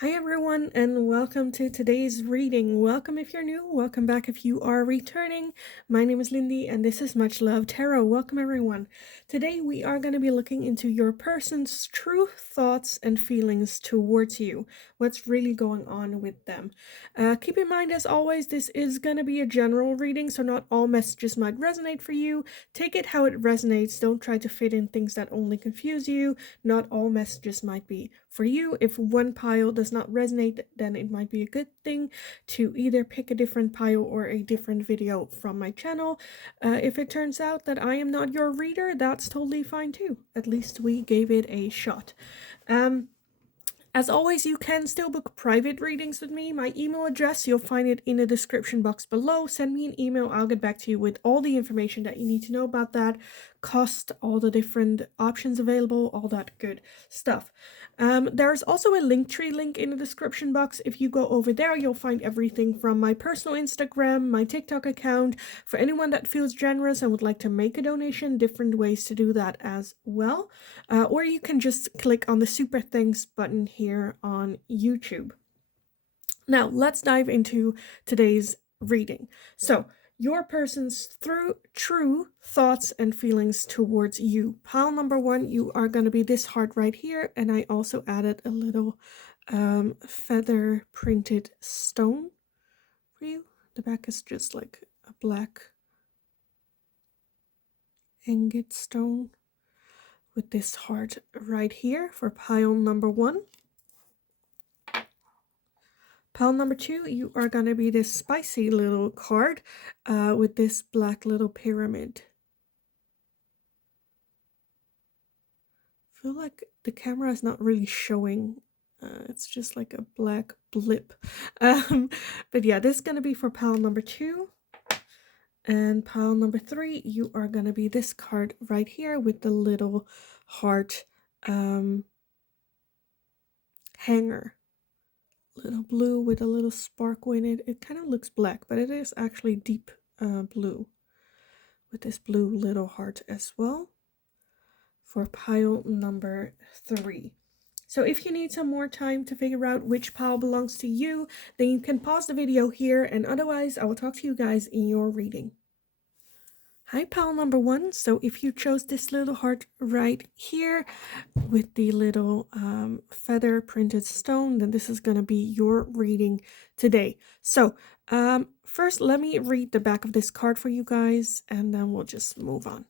Hi everyone, and welcome to today's reading. Welcome if you're new, welcome back if you are returning. My name is Lindy and this is Much Love Tarot. Welcome everyone. Today we are going to be looking into your person's true thoughts and feelings towards you. What's really going on with them. Keep in mind, as always, this is going to be a general reading, so not all messages might resonate for you. Take it how it resonates. Don't try to fit in things that only confuse you. Not all messages might be for you. If one pile does not resonate, then it might be a good thing to either pick a different pile or a different video from my channel. If it turns out that I am not your reader, that's totally fine too. At least we gave it a shot. As always, you can still book private readings with me. My email address, you'll find it in the description box below. Send me an email. I'll get back to you with all the information that you need to know about that, cost, all the different options available, all that good stuff. There's also a Linktree link in the description box. If you go over there, you'll find everything from my personal Instagram, my TikTok account. For anyone that feels generous and would like to make a donation, different ways to do that as well. Or you can just click on the super thanks button here on YouTube. Now, let's dive into today's reading. So, your person's true thoughts and feelings towards you. Pile number one, you are going to be this heart right here. And I also added a little feather printed stone for you. The back is just like a black ingot stone with this heart right here for pile number one. Pile number two, you are going to be this spicy little card with this black little pyramid. I feel like the camera is not really showing. It's just like a black blip. But yeah, this is going to be for pile number two. And pile number three, you are going to be this card right here with the little heart hanger. Little blue with a little sparkle in it. It kind of looks black, but it is actually deep blue with this blue little heart as well for pile number three. So if you need some more time to figure out which pile belongs to you, then you can pause the video here, and otherwise I will talk to you guys in your reading. Hi, pile number one. So if you chose this little heart right here with the little feather printed stone, then this is going to be your reading today. So first, let me read the back of this card for you guys, and then we'll just move on.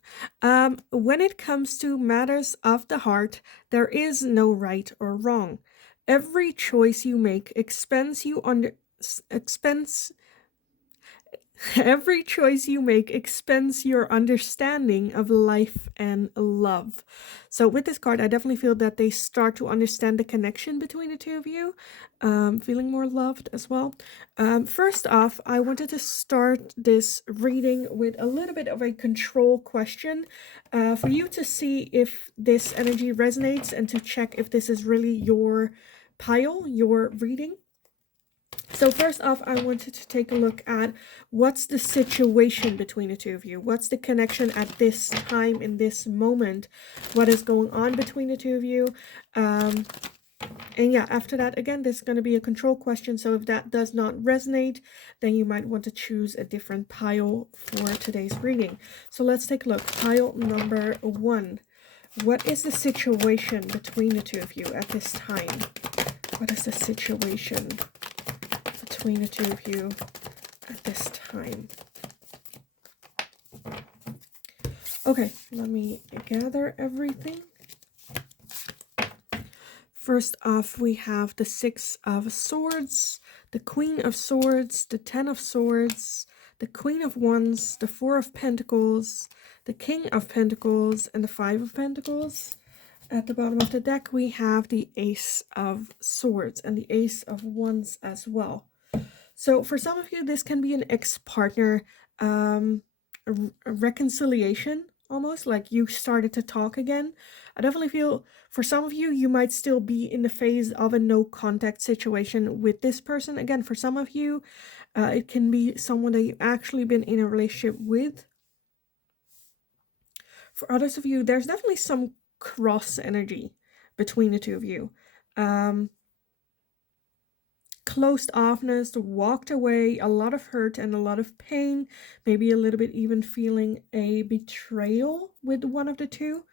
When it comes to matters of the heart, there is no right or wrong. Every choice you make Every choice you make expands your understanding of life and love. So with this card, I definitely feel that they start to understand the connection between the two of you, feeling more loved as well. First off, I wanted to start this reading with a little bit of a control question for you to see if this energy resonates and to check if this is really your pile, your reading. So first off, I wanted to take a look at what's the situation between the two of you. What's the connection at this time, in this moment? What is going on between the two of you? And yeah, after that, again, this is going to be a control question. So if that does not resonate, then you might want to choose a different pile for today's reading. So let's take a look. Pile number one. What is the situation between the two of you at this time? What is the situation between the two of you at this time? Okay, let me gather everything. First off, we have the Six of Swords, the Queen of Swords, the Ten of Swords, the Queen of Wands, the Four of Pentacles, the King of Pentacles, and the Five of Pentacles. At the bottom of the deck, we have the Ace of Swords and the Ace of Wands as well. So for some of you, this can be an ex-partner reconciliation, almost like you started to talk again. I definitely feel for some of you, you might still be in the phase of a no contact situation with this person. Again, for some of you, it can be someone that you've actually been in a relationship with. For others of you, there's definitely some cross energy between the two of you. closed offness, walked away, a lot of hurt and a lot of pain, maybe a little bit even feeling a betrayal with one of the two,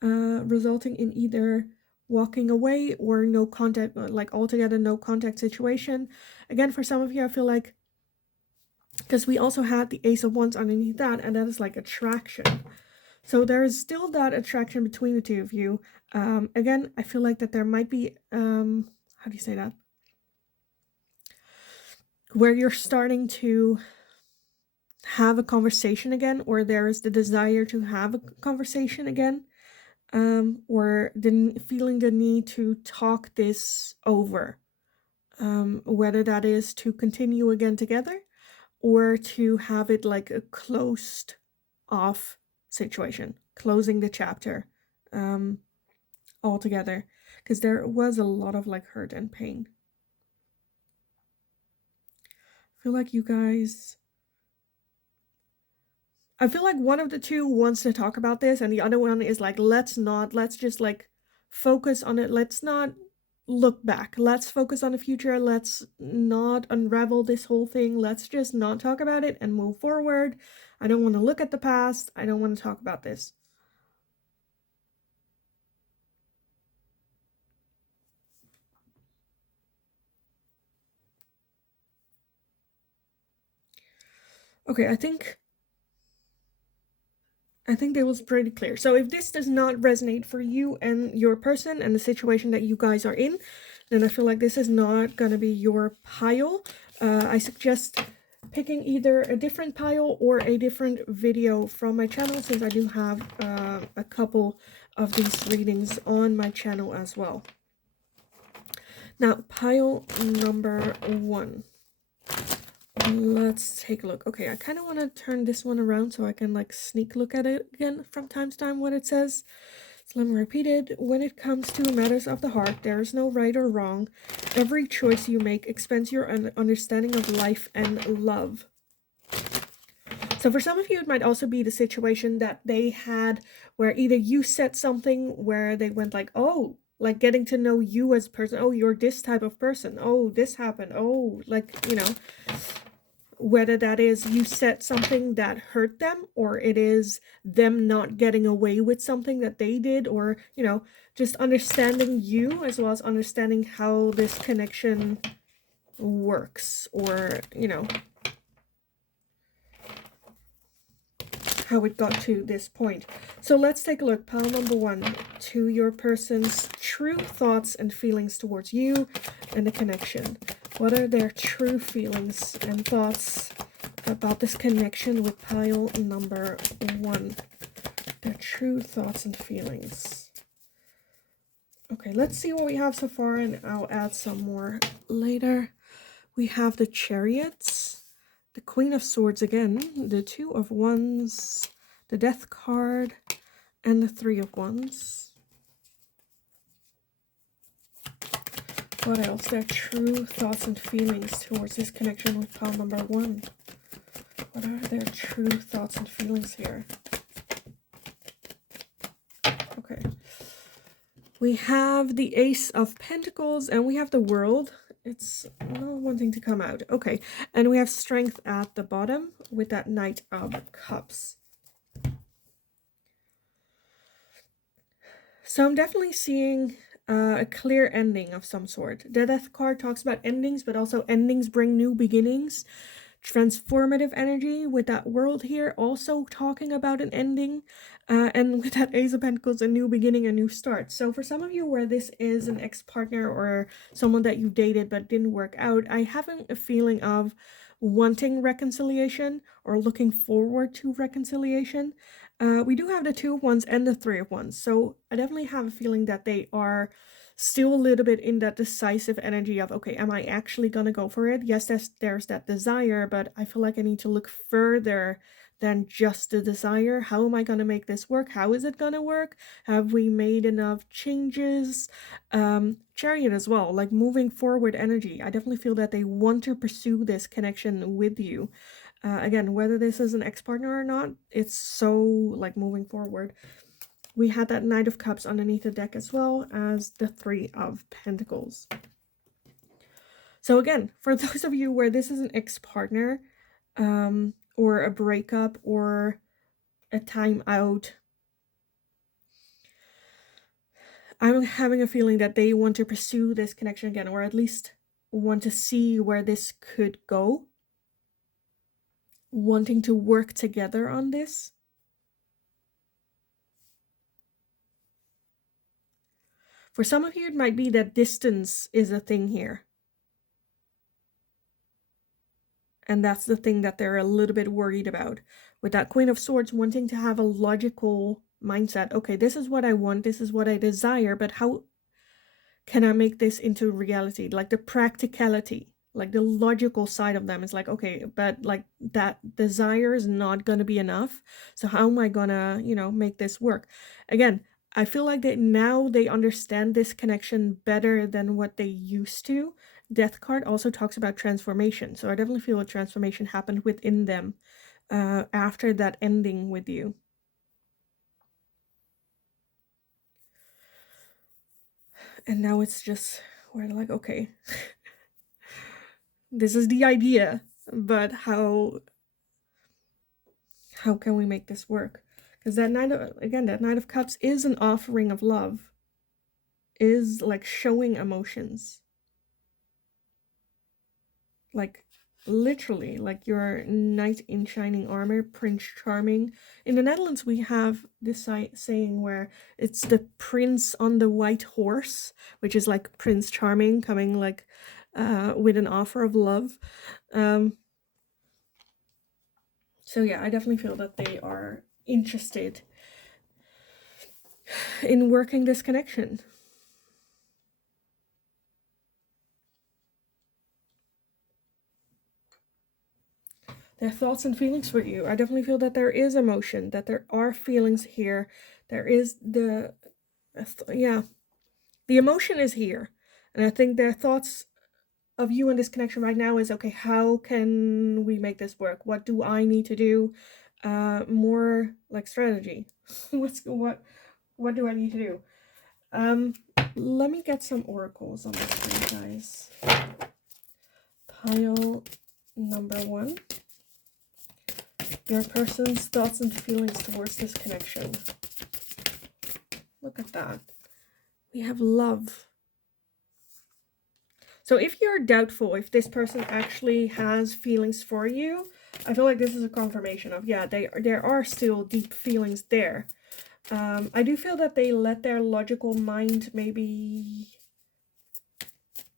resulting in either walking away or no contact, like altogether no contact situation. Again, for some of you, I feel like, because we also had the Ace of Wands underneath that, and that is like attraction. So there is still that attraction between the two of you. Again, I feel like that there might be, how do you say that? Where you're starting to have a conversation again, or there is the desire to have a conversation again, or feeling the need to talk this over, whether that is to continue again together or to have it like a closed off situation, closing the chapter altogether, because there was a lot of like hurt and pain. I feel like you guys, I feel like one of the two wants to talk about this and the other one is like, let's just like focus on it. Let's not look back. Let's focus on the future. Let's not unravel this whole thing. Let's just not talk about it and move forward. I don't want to look at the past. I don't want to talk about this. Okay, I think that was pretty clear. So if this does not resonate for you and your person and the situation that you guys are in, then I feel like this is not going to be your pile. I suggest picking either a different pile or a different video from my channel, since I do have a couple of these readings on my channel as well. Now, pile number 1. Let's take a look. Okay, I kind of want to turn this one around so I can like sneak look at it again from time to time what it says. So let me repeat it. When it comes to matters of the heart, there is no right or wrong. Every choice you make expands your understanding of life and love. So for some of you, it might also be the situation that they had where either you said something where they went like, oh, like getting to know you as a person. Oh, you're this type of person. Oh, this happened. Oh, like, you know, whether that is you said something that hurt them, or it is them not getting away with something that they did, or, you know, just understanding you as well as understanding how this connection works, or, you know, how it got to this point. So let's take a look. Pile number 1, to your person's true thoughts and feelings towards you and the connection. What are their true feelings and thoughts about this connection with pile number 1? Their true thoughts and feelings. Okay, let's see what we have so far, and I'll add some more later. We have the Chariots, the Queen of Swords again, the Two of Wands, the Death card, and the Three of Wands. What else? Their true thoughts and feelings towards this connection with pile number 1. What are their true thoughts and feelings here? Okay. We have the Ace of Pentacles and we have the World. It's not wanting to come out. Okay. And we have Strength at the bottom with that Knight of Cups. So I'm definitely seeing a clear ending of some sort. The Death card talks about endings, but also endings bring new beginnings. Transformative energy with that World here, also talking about an ending. And with that Ace of Pentacles, a new beginning, a new start. So for some of you where this is an ex-partner or someone that you dated but didn't work out, I have a feeling of wanting reconciliation or looking forward to reconciliation. We do have the Two of Wands and the Three of Wands, so I definitely have a feeling that they are still a little bit in that decisive energy of, okay, am I actually gonna go for it? Yes, there's that desire, but I feel like I need to look further than just the desire. How am I gonna make this work? How is it gonna work? Have we made enough changes? Chariot as well, like moving forward energy. I definitely feel that they want to pursue this connection with you. Again, whether this is an ex-partner or not, it's so like moving forward. We had that Knight of Cups underneath the deck as well as the Three of Pentacles. So again, for those of you where this is an ex-partner, or a breakup or a time out, I'm having a feeling that they want to pursue this connection again, or at least want to see where this could go, wanting to work together on this. For some of you, it might be that distance is a thing here. And that's the thing that they're a little bit worried about. With that Queen of Swords wanting to have a logical mindset. Okay, this is what I want, this is what I desire, but how can I make this into reality? Like the practicality, like the logical side of them is like, okay, but like that desire is not going to be enough. So how am I going to, make this work? Again, I feel like that now they understand this connection better than what they used to. Death card also talks about transformation. So I definitely feel a transformation happened within them after that ending with you. And now it's just, we're like, okay, this is the idea, but how can we make this work? Because that Knight of Cups is an offering of love, is like showing emotions. Like literally, like your knight in shining armor, Prince Charming. In the Netherlands, we have this saying where it's the prince on the white horse, which is like Prince Charming coming like with an offer of love. So yeah, I definitely feel that they are interested in working this connection. Their thoughts and feelings for you. I definitely feel that there is emotion, that there are feelings here. There is the emotion is here. And I think their thoughts of you in this connection right now is, okay, how can we make this work? What do I need to do? More like strategy. what do I need to do? Let me get some oracles on this for you guys. Pile number 1. Your person's thoughts and feelings towards this connection. Look at that. We have love. So if you're doubtful if this person actually has feelings for you, I feel like this is a confirmation of, yeah, there are still deep feelings there. I do feel that they let their logical mind maybe...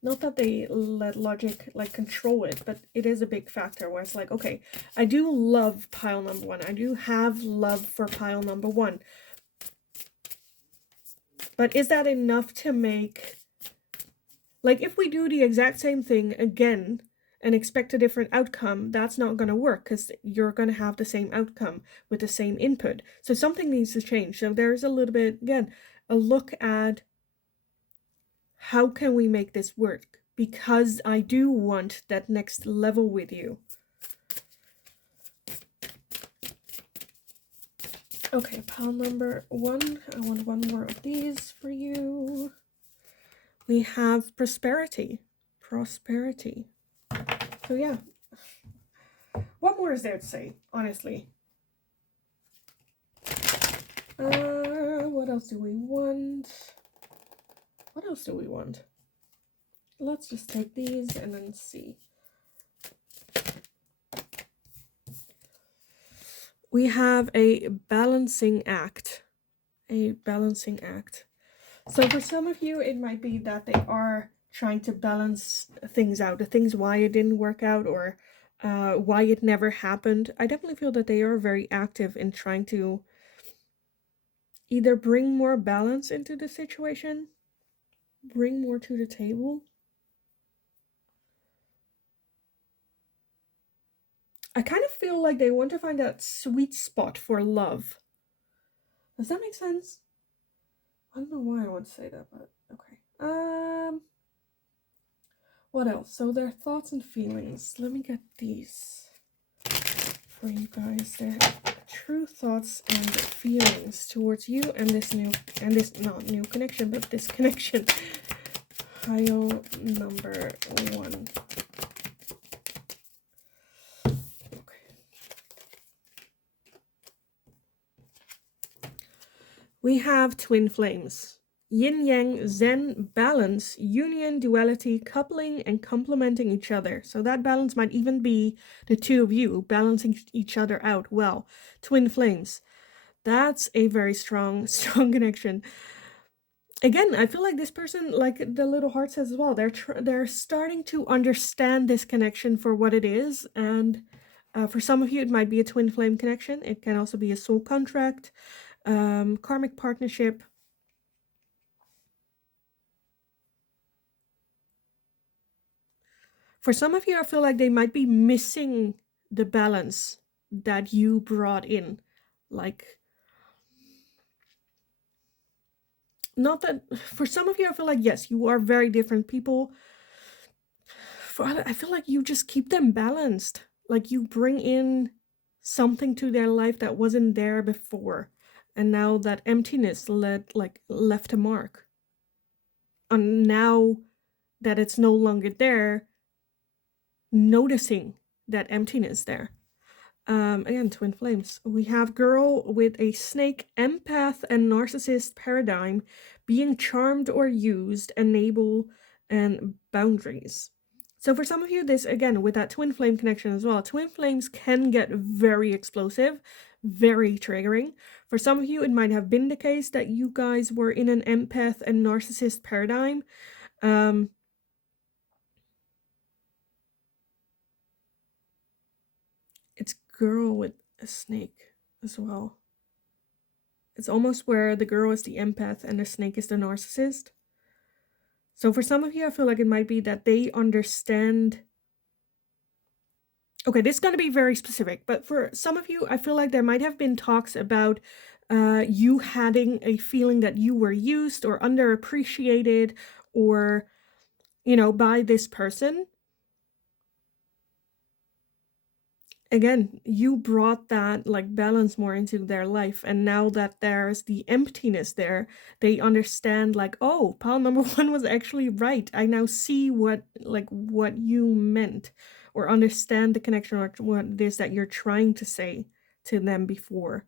Not that they let logic like control it, but it is a big factor where it's like, okay, I do love pile number 1. I do have love for pile number 1. But is that enough to make... Like, if we do the exact same thing again and expect a different outcome, that's not going to work because you're going to have the same outcome with the same input. So something needs to change. So there's a little bit, again, a look at how can we make this work? Because I do want that next level with you. Okay, pile number 1. I want one more of these for you. We have prosperity. Prosperity. So yeah. What more is there to say, honestly? What else do we want? What else do we want? Let's just take these and then see. We have a balancing act. A balancing act. So for some of you, it might be that they are trying to balance things out. The things why it didn't work out or why it never happened. I definitely feel that they are very active in trying to either bring more balance into the situation, bring more to the table. I kind of feel like they want to find that sweet spot for love. Does that make sense? I don't know why I want to say that, but okay. What else? So their thoughts and feelings. Let me get these for you guys. Their true thoughts and feelings towards you and this not new connection, but this connection. Pile number 1. Okay. We have twin flames. Yin yang, zen, balance, union, duality, coupling, and complementing each other. So that balance might even be the two of you balancing each other out well. Twin flames. That's a very strong connection. Again, I feel like this person, like the little heart says as well, they're starting to understand this connection for what it is. And for some of you, it might be a twin flame connection. It can also be a soul contract, karmic partnership. For some of you, I feel like they might be missing the balance that you brought in. Like, not that, for some of you, I feel like, yes, you are very different people. For other, I feel like you just keep them balanced. Like, you bring in something to their life that wasn't there before. And now that emptiness left a mark. And now that it's no longer there, noticing that emptiness there. Again, twin flames. We have girl with a snake, empath, and narcissist paradigm, being charmed or used, enable, and boundaries. So for some of you, this, again, with that twin flame connection as well, twin flames can get very explosive, very triggering. For some of you, it might have been the case that you guys were in an empath and narcissist paradigm. It's girl with a snake as well. It's almost where the girl is the empath and the snake is the narcissist. So for some of you, I feel like it might be that they understand. Okay, this is going to be very specific, but for some of you, I feel like there might have been talks about you having a feeling that you were used or underappreciated or, by this person. Again, you brought that like balance more into their life, and now that there's the emptiness there, they understand like, oh, pile number 1 was actually right. I now see what you meant, or understand the connection, or what it is that you're trying to say to them before.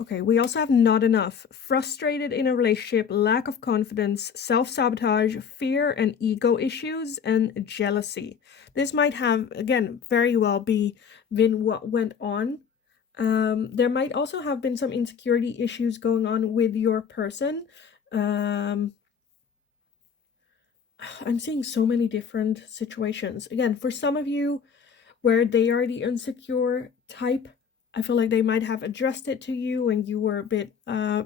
Okay, we also have not enough. Frustrated in a relationship, lack of confidence, self-sabotage, fear and ego issues, and jealousy. This might have, again, very well been what went on. There might also have been some insecurity issues going on with your person. I'm seeing so many different situations. Again, for some of you, where they are the insecure type, I feel like they might have addressed it to you and you were a bit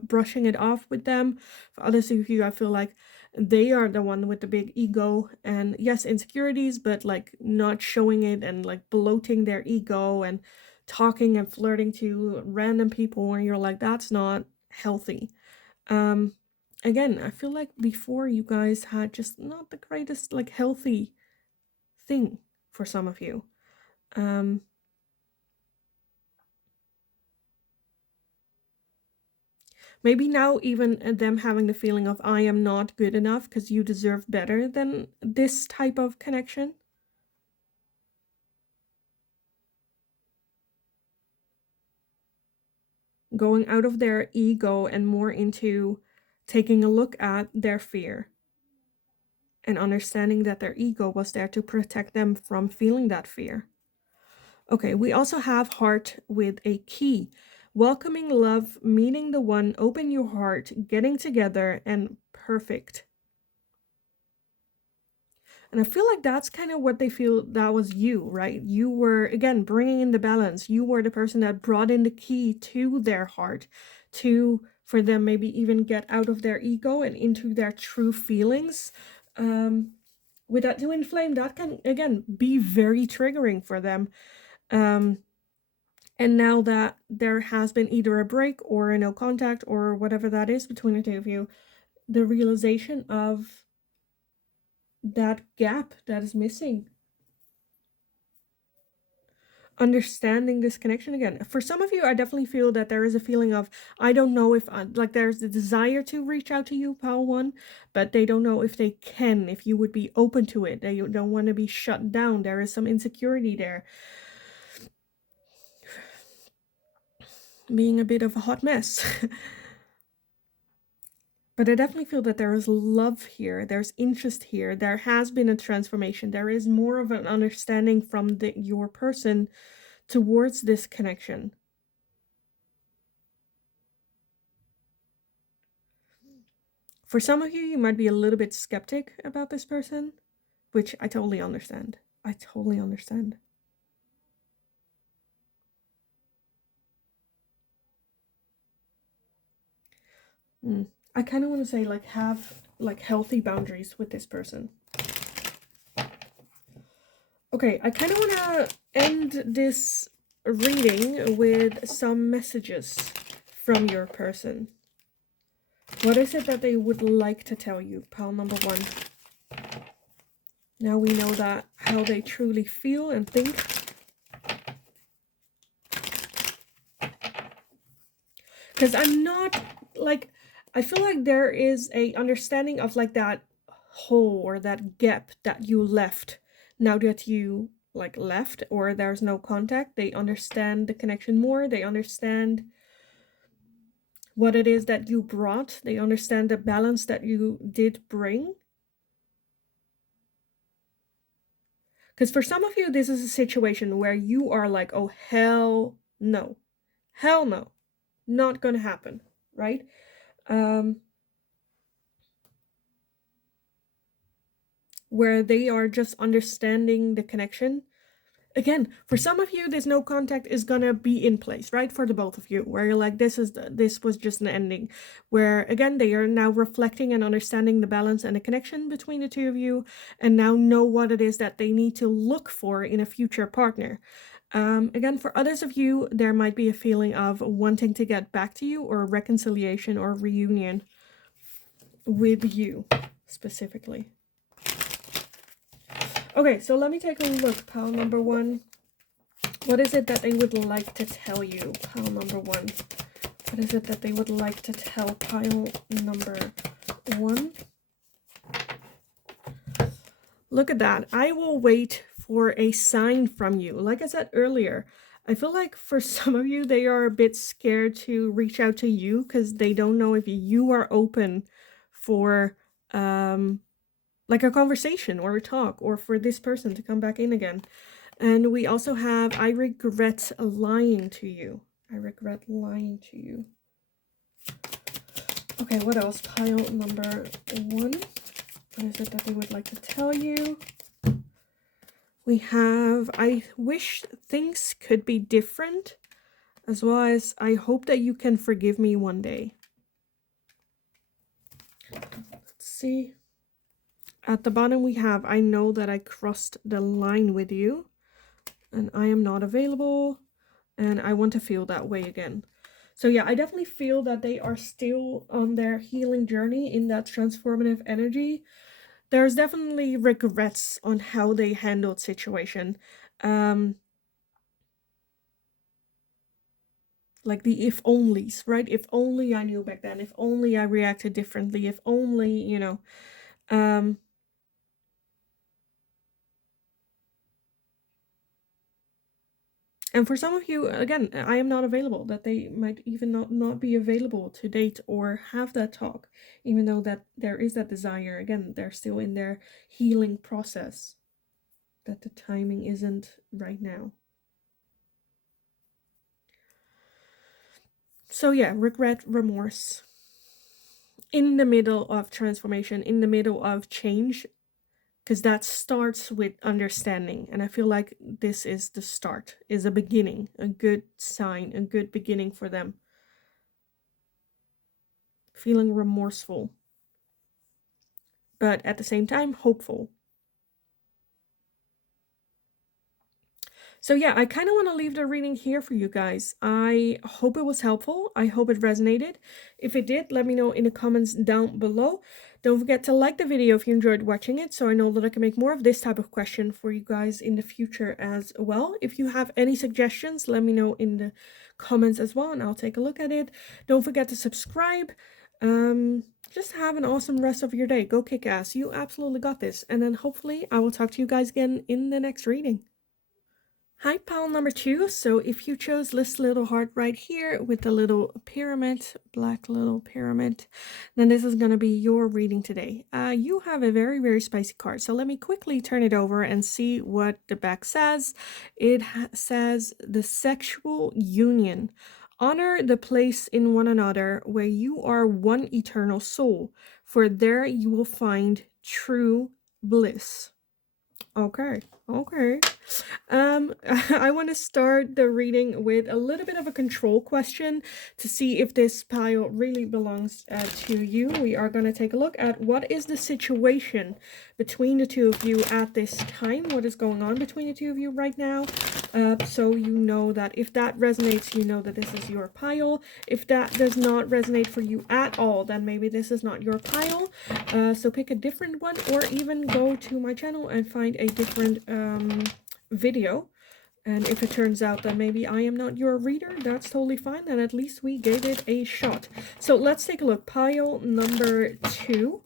brushing it off with them. For others of you, I feel like they are the one with the big ego and, yes, insecurities, but like not showing it and like bloating their ego and talking and flirting to random people when you're like, that's not healthy. Again, I feel like before you guys had just not the greatest like healthy thing for some of you. Maybe now even them having the feeling of I am not good enough because you deserve better than this type of connection. Going out of their ego and more into taking a look at their fear and understanding that their ego was there to protect them from feeling that fear. Okay, we also have heart with a key. Welcoming love, meeting the one, open your heart, getting together, and perfect. And I feel like that's kind of what they feel that was you, right? You were, again, bringing in the balance. You were the person that brought in the key to their heart, for them maybe even get out of their ego and into their true feelings. With that twin flame, that can, again, be very triggering for them. And now that there has been either a break or a no contact or whatever that is between the two of you, the realization of that gap that is missing. understanding this connection again. For some of you, I definitely feel that there is a feeling of, I don't know if, like there's the desire to reach out to you, pile one, but they don't know if they can, if you would be open to it. They don't want to be shut down. There is some insecurity there. Being a bit of a hot mess. But I definitely feel that there is love here. There's interest here. There has been a transformation. There is more of an understanding from your person towards this connection. For some of you, you might be a little bit skeptic about this person, which I totally understand. I totally understand. I kind of want to say, like, have like healthy boundaries with this person. Okay, I kind of want to end this reading with some messages from your person. What is it that they would like to tell you, pile number one? Now we know that how they truly feel and think. Because I'm not, like, I feel like there is a understanding of like that hole or that gap that you left now that you like left or there's no contact. They understand the connection more. They understand what it is that you brought. They understand the balance that you did bring. Because for some of you, this is a situation where you are like, oh, hell no. Hell no. Not gonna happen, right? Where they are just understanding the connection. Again, for some of you, this no contact is gonna be in place, right? For the both of you, where you're like, this was just an ending. Where again, they are now reflecting and understanding the balance and the connection between the two of you, and now know what it is that they need to look for in a future partner. Again, for others of you, there might be a feeling of wanting to get back to you, or reconciliation or reunion with you specifically. Okay, so let me take a look, pile number one. What is it that they would like to tell you, pile number one? What is it that they would like to tell pile number one? Look at that. I will wait for a sign from you. Like I said earlier, I feel like for some of you, they are a bit scared to reach out to you because they don't know if you are open for like a conversation or a talk, or for this person to come back in again. And we also have, I regret lying to you. I regret lying to you. Okay, what else? Pile number one. What is it that they would like to tell you? We have, I wish things could be different, as well as I hope that you can forgive me one day. Let's see. At the bottom we have, I know that I crossed the line with you and I am not available and I want to feel that way again. So yeah, I definitely feel that they are still on their healing journey in that transformative energy. There's definitely regrets on how they handled situation. Like the if onlys, right? If only I knew back then, if only I reacted differently, if only, you know. And for some of you, again, I am not available, that they might even not be available to date or have that talk, even though that there is that desire. Again, they're still in their healing process, that the timing isn't right now. So yeah, regret, remorse. In the middle of transformation, in the middle of change, because that starts with understanding. And I feel like this is the start, is a beginning, a good sign, a good beginning for them. Feeling remorseful, but at the same time, hopeful. So yeah, I kind of want to leave the reading here for you guys. I hope it was helpful. I hope it resonated. If it did, let me know in the comments down below. Don't forget to like the video if you enjoyed watching it, so I know that I can make more of this type of question for you guys in the future as well. If you have any suggestions, let me know in the comments as well, and I'll take a look at it. Don't forget to subscribe. Just have an awesome rest of your day. Go kick ass. You absolutely got this. And then hopefully I will talk to you guys again in the next reading. Hi, pile number 2. So if you chose this little heart right here with the little pyramid, black little pyramid, then this is going to be your reading today. You have a very, very spicy card. So let me quickly turn it over and see what the back says. It says the sexual union. Honor the place in one another where you are one eternal soul, for there you will find true bliss. Okay. I want to start the reading with a little bit of a control question to see if this pile really belongs to you. We are going to take a look at what is the situation between the two of you at this time. What is going on between the two of you right now? So you know that if that resonates, you know that this is your pile. If that does not resonate for you at all, then maybe this is not your pile. So pick a different one, or even go to my channel and find a different video. And if it turns out that maybe I am not your reader, that's totally fine. And at least we gave it a shot. So let's take a look. Pile number 2.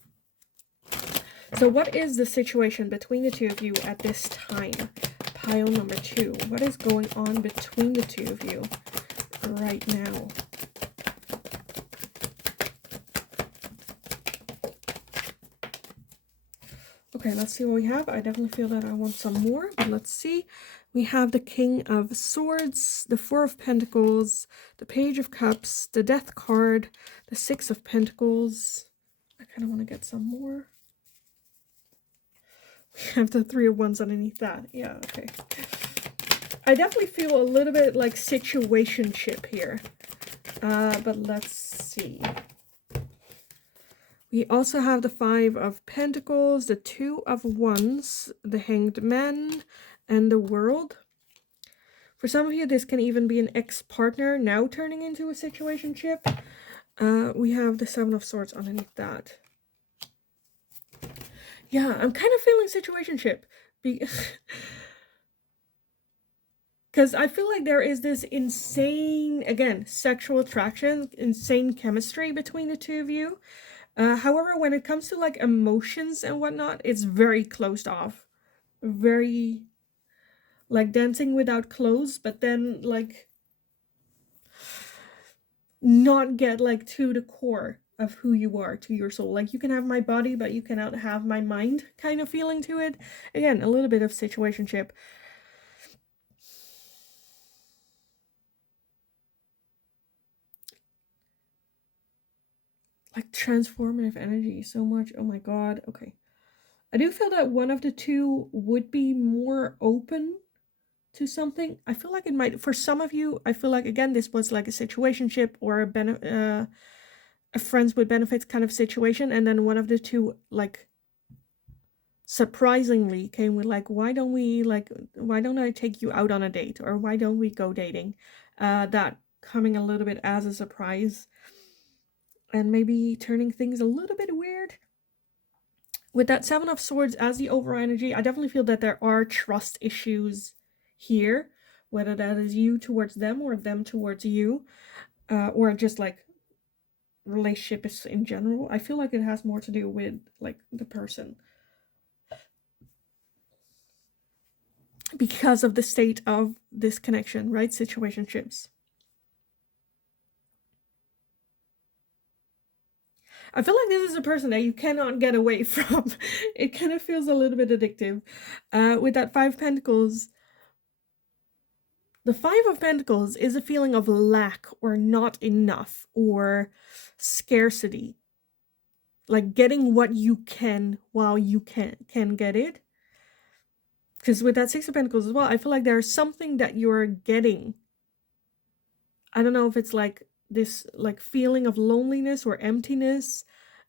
So what is the situation between the two of you at this time? Pile number 2. What is going on between the two of you right now? Okay, let's see what we have. I definitely feel that I want some more, but let's see. We have the King of Swords, the Four of Pentacles, the Page of Cups, the Death card, the Six of Pentacles. I kind of want to get some more. We have the Three of Wands underneath that. Yeah, okay. I definitely feel a little bit like situationship here. But let's see. We also have the Five of Pentacles, the Two of Wands, the Hanged Man, and the World. For some of you, this can even be an ex-partner now turning into a situationship. We have the Seven of Swords underneath that. Yeah, I'm kind of feeling situationship. Because I feel like there is this insane, again, sexual attraction, insane chemistry between the two of you. However, when it comes to like emotions and whatnot, it's very closed off. Very like dancing without clothes, but then like not get like to the core of who you are, to your soul. Like you can have my body, but you cannot have my mind kind of feeling to it. Again, a little bit of situationship. Like transformative energy so much. Oh my god. Okay. I do feel that one of the two would be more open to something. I feel like it might, for some of you, I feel like, again, this was like a situationship or a friends with benefits kind of situation. And then one of the two, like, surprisingly came with like, why don't I take you out on a date? Or why don't we go dating? That coming a little bit as a surprise. And maybe turning things a little bit weird. With that Seven of Swords as the overall energy, I definitely feel that there are trust issues here. Whether that is you towards them or them towards you. Or just like relationships in general. I feel like it has more to do with like the person. Because of the state of this connection, right? Situationships. I feel like this is a person that you cannot get away from. It kind of feels a little bit addictive. With that Five of Pentacles, the Five of Pentacles is a feeling of lack or not enough or scarcity. Like getting what you can while you can get it. Because with that Six of Pentacles as well, I feel like there's something that you're getting. I don't know if it's like this like feeling of loneliness or emptiness.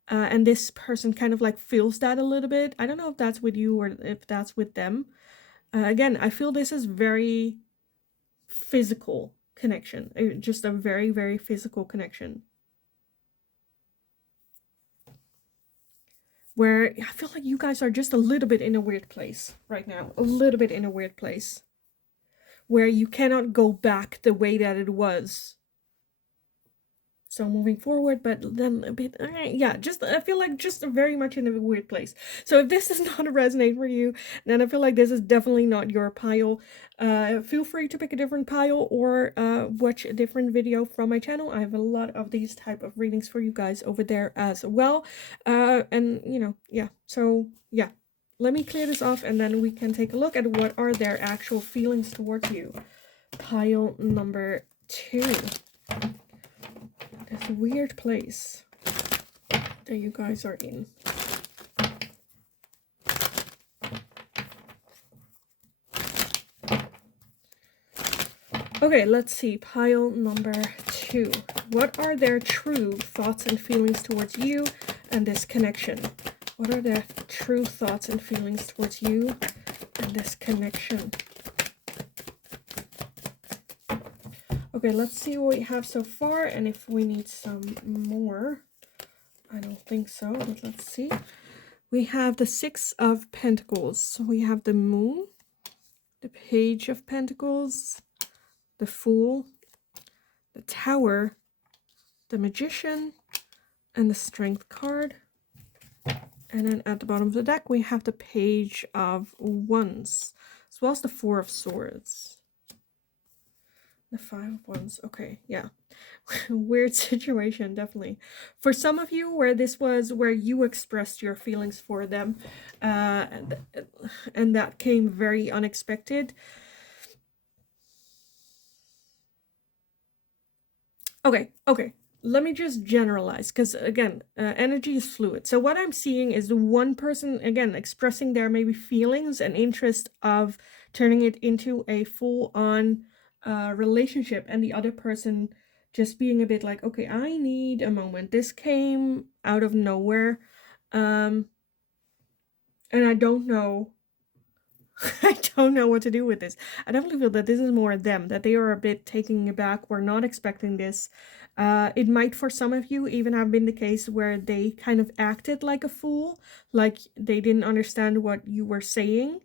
And this person kind of like feels that a little bit. I don't know if that's with you or if that's with them. Again, I feel this is very physical connection. Just a very, very physical connection. where I feel like you guys are just a little bit in a weird place right now. A little bit in a weird place. Where you cannot go back the way that it was. So moving forward, but then a bit, yeah, just, I feel like just very much in a weird place. So if this does not resonate for you, then I feel like this is definitely not your pile. Feel free to pick a different pile or watch a different video from my channel. I have a lot of these type of readings for you guys over there as well. And you know, yeah, so yeah, let me clear this off and then we can take a look at what are their actual feelings towards you. Pile number 2. This weird place that you guys are in. Okay, let's see. Pile number 2. What are their true thoughts and feelings towards you and this connection? What are their true thoughts and feelings towards you and this connection? Okay, let's see what we have so far and if we need some more. I don't think so, but let's see. We have the 6 of Pentacles. We have the Moon, the Page of Pentacles, the Fool, the Tower, the Magician, and the Strength card. And then at the bottom of the deck, we have the Page of Wands, as well as the 4 of Swords. The 5 of Wands. Okay, yeah. Weird situation, definitely. For some of you, where this was where you expressed your feelings for them, and that came very unexpected. Okay. Let me just generalize, because again, energy is fluid. So what I'm seeing is the one person, again, expressing their maybe feelings and interest of turning it into a full-on relationship, and the other person just being a bit like, okay, I need a moment. This came out of nowhere, and I don't know. I don't know what to do with this. I definitely feel that this is more them, that they are a bit taking it back. We're not expecting this. It might for some of you even have been the case where they kind of acted like a fool, like they didn't understand what you were saying,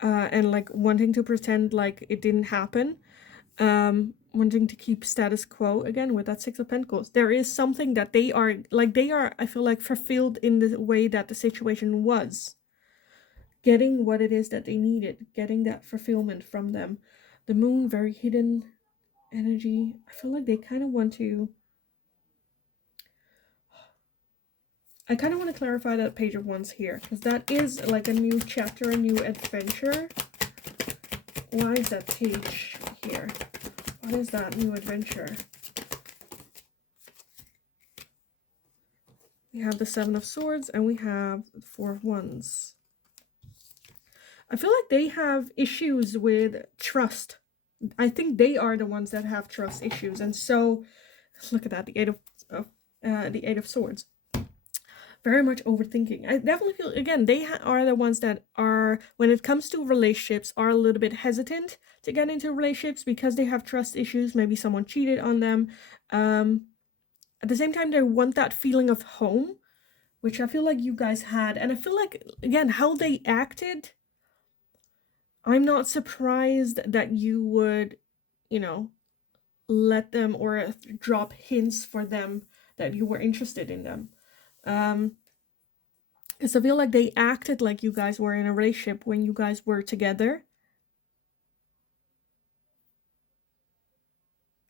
and like wanting to pretend like it didn't happen, wanting to keep status quo again with that 6 of Pentacles. There is something that they are, I feel like, fulfilled in the way that the situation was. Getting what it is that they needed, getting that fulfillment from them. The Moon, very hidden energy. I feel like they kind of want to... I kind of want to clarify that Page of Wands here, because that is like a new chapter, a new adventure. Why is that page here? What is that new adventure? We have the 7 of Swords and we have the 4 of Wands. I feel like they have issues with trust. I think they are the ones that have trust issues, and so look at that, the 8 of Swords. Very much overthinking. I definitely feel, again, they are the ones that are, when it comes to relationships, are a little bit hesitant to get into relationships because they have trust issues. Maybe someone cheated on them. At the same time, they want that feeling of home, which I feel like you guys had. And I feel like, again, how they acted, I'm not surprised that you would, you know, let them or drop hints for them that you were interested in them. Because I feel like they acted like you guys were in a relationship when you guys were together.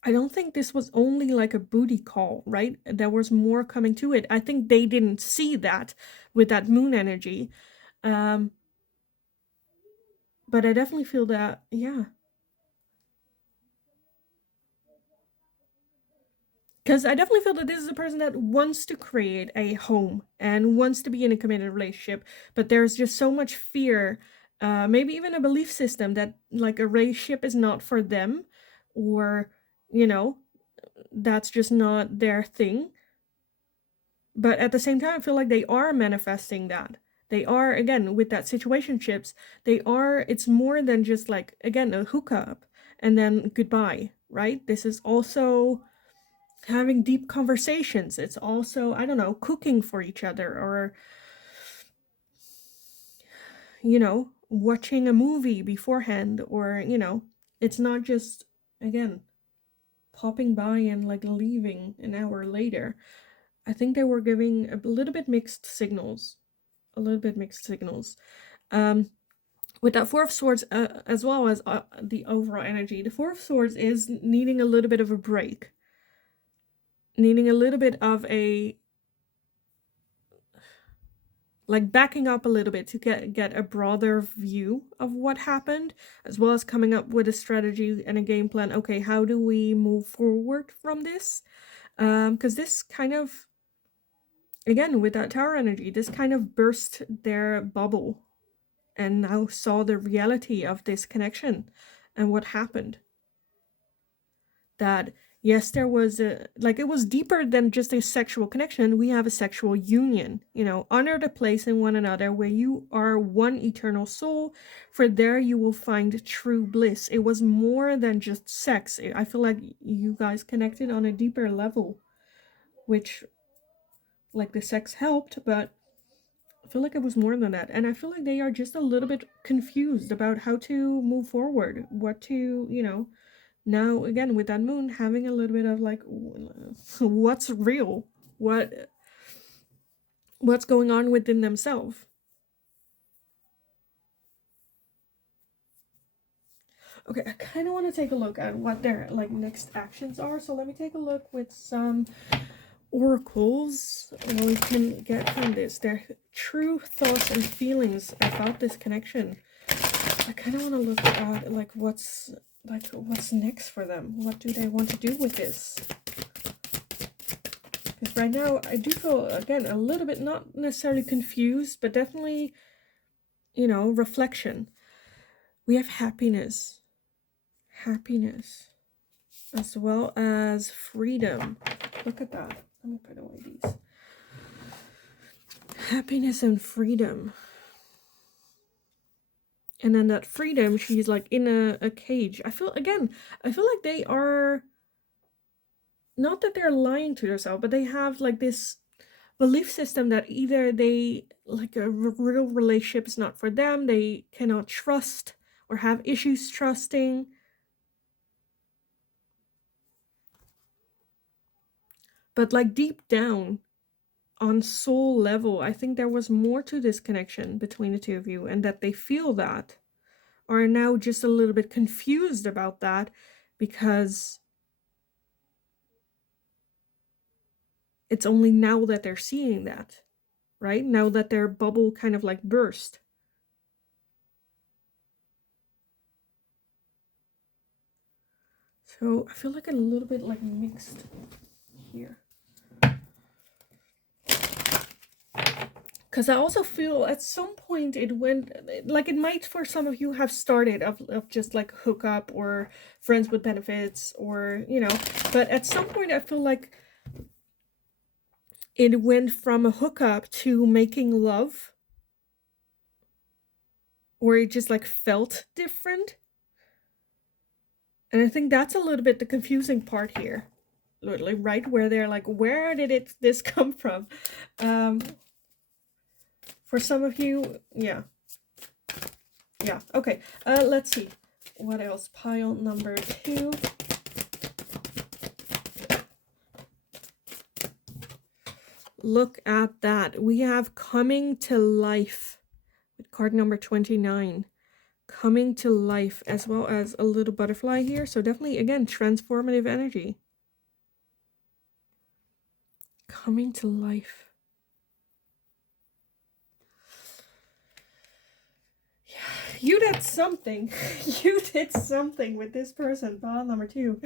I don't think this was only like a booty call, right? There was more coming to it. I think they didn't see that with that Moon energy. But I definitely feel that, yeah. Because I definitely feel that this is a person that wants to create a home and wants to be in a committed relationship, but there's just so much fear, maybe even a belief system that like a relationship is not for them, or, you know, that's just not their thing. But at the same time, I feel like they are manifesting that. They are, again, with that situationships, they are, it's more than just like, again, a hookup and then goodbye, right? This is also having deep conversations. It's also, I don't know, cooking for each other, or you know, watching a movie beforehand, or, you know, it's not just, again, popping by and like leaving an hour later. I think they were giving a little bit mixed signals. A little bit mixed signals. With that Four of Swords, as well as the overall energy, the Four of Swords is needing a little bit of a break. Needing a little bit of a, like, backing up a little bit to get a broader view of what happened, as well as coming up with a strategy and a game plan. Okay, how do we move forward from this? Because this kind of, again, with that Tower energy, this kind of burst their bubble and now saw the reality of this connection and what happened. That, yes, there was a, like, it was deeper than just a sexual connection. We have a sexual union, you know, honor the place in one another where you are one eternal soul, for there you will find true bliss. It was more than just sex. I feel like you guys connected on a deeper level, which, like, the sex helped, but I feel like it was more than that. And I feel like they are just a little bit confused about how to move forward, what to, you know, now again with that moon having a little bit of like, what's real, what's going on within themselves. Okay, I kind of want to take a look at what their like next actions are, so let me take a look with some oracles we can get from this, their true thoughts and feelings about this connection. I kind of want to look at like what's next for them. What do they want to do with this? Because right now I do feel, again, a little bit not necessarily confused, but definitely, you know, reflection. We have happiness, as well as freedom. Look at that. Let me put away these. Happiness and freedom. And then that freedom, she's like in a cage. I feel like they are, not that they're lying to themselves, but they have like this belief system that either they, like, a real relationship is not for them, they cannot trust or have issues trusting. But like deep down, on soul level, I think there was more to this connection between the two of you, and that they feel that, are now just a little bit confused about that, because it's only now that they're seeing that, right? Now that their bubble kind of like burst. So I feel like a little bit like mixed here. Because I also feel at some point it went, like, it might for some of you have started of just like hookup or friends with benefits, or, you know, but at some point I feel like it went from a hookup to making love, or it just like felt different. And I think that's a little bit the confusing part here, literally, right? Where they're like, where did this come from? For some of you, yeah. Okay, let's see what else. Pile number 2. Look at that. We have coming to life with card number 29. Coming to life, as well as a little butterfly here. So definitely, again, transformative energy. Coming to life. Yeah, you did something. You did something with this person. Pile number 2.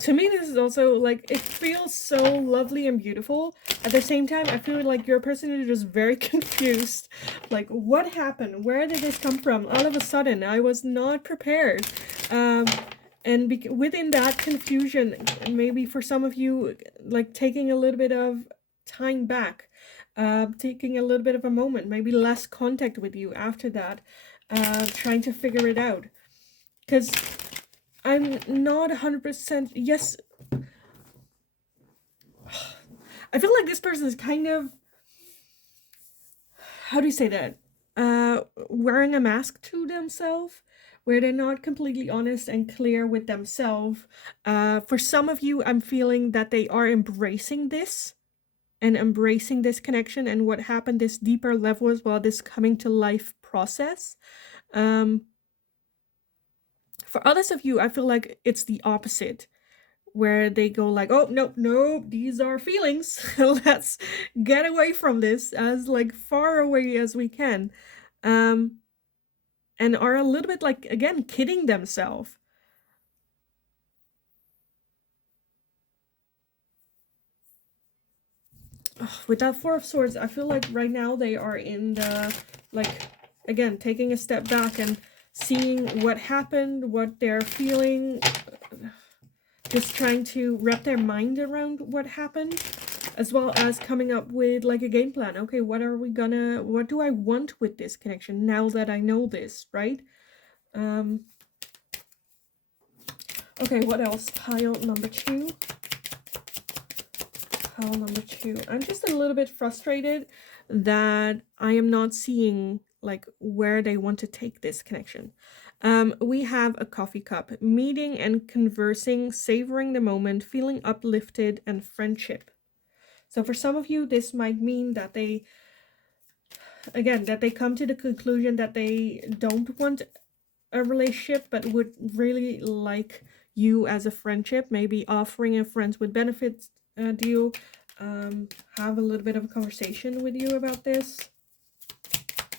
To me, this is also like, it feels so lovely and beautiful. At the same time, I feel like your person is just very confused. Like, what happened? Where did this come from? All of a sudden, I was not prepared. And within that confusion, maybe for some of you, like taking a little bit of time back, taking a little bit of a moment, maybe less contact with you after that, trying to figure it out. Because I'm not 100%, yes, I feel like this person is kind of, how do you say that? Wearing a mask to themselves, where they're not completely honest and clear with themselves. For some of you, I'm feeling that they are embracing this and embracing this connection and what happened, this deeper level as well, this coming to life process. For others of you, I feel like it's the opposite, where they go like, oh, no, no, these are feelings. Let's get away from this as like far away as we can. And are a little bit like, again, kidding themselves. With that Four of Swords, I feel like right now they are in the, like, again, taking a step back and seeing what happened, what they're feeling, just trying to wrap their mind around what happened, as well as coming up with like a game plan. Okay, what do I want with this connection now that I know this, right? Okay, what else? Pile number two. Pile number two. I'm just a little bit frustrated that I am not seeing like where they want to take this connection. We have a coffee cup, meeting and conversing, savoring the moment, feeling uplifted, and friendship. So for some of you, this might mean that they, again, that they come to the conclusion that they don't want a relationship, but would really like you as a friendship, maybe offering a friends with benefits deal. Have a little bit of a conversation with you about this.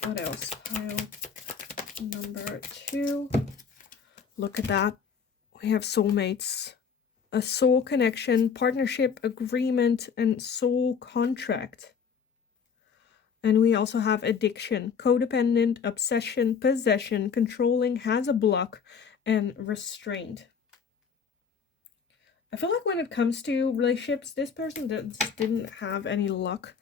What else? Pile number two. Look at that. We have soulmates. A soul connection, partnership, agreement, and soul contract. And we also have addiction, codependent, obsession, possession, controlling, has a block, and restraint. I feel like when it comes to relationships, this person just didn't have any luck.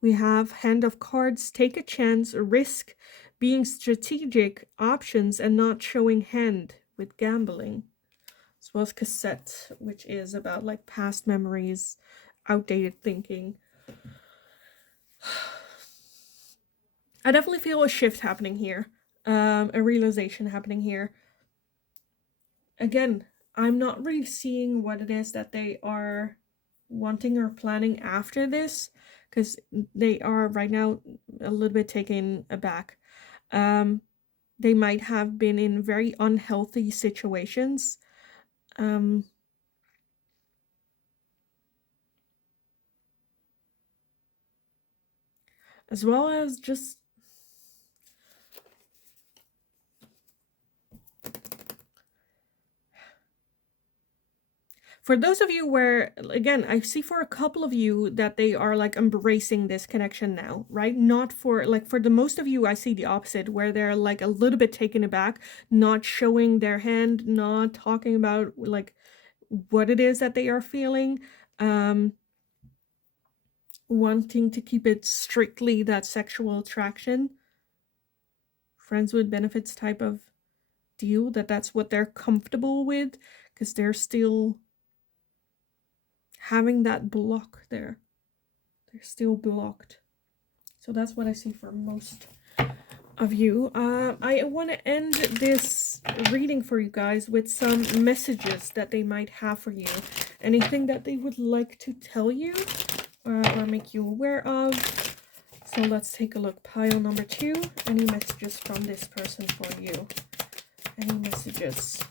We have hand of cards, take a chance, risk, being strategic, options, and not showing hand with gambling. As well as cassette, which is about like past memories, outdated thinking. I definitely feel a shift happening here, a realization happening here. Again, I'm not really seeing what it is that they are wanting or planning after this, because they are right now a little bit taken aback. They might have been in very unhealthy situations. As well as just for those of you where, again, I see for a couple of you that they are like embracing this connection now, right? Not for, like, for the most of you, I see the opposite, where they're like a little bit taken aback, not showing their hand, not talking about like what it is that they are feeling, wanting to keep it strictly that sexual attraction, friends with benefits type of deal, that's what they're comfortable with, because they're still having that block there. They're still blocked. So that's what I see for most of you. I want to end this reading for you guys with some messages that they might have for you. Anything that they would like to tell you or make you aware of. So let's take a look. Pile number two. Any messages from this person for you? Any messages?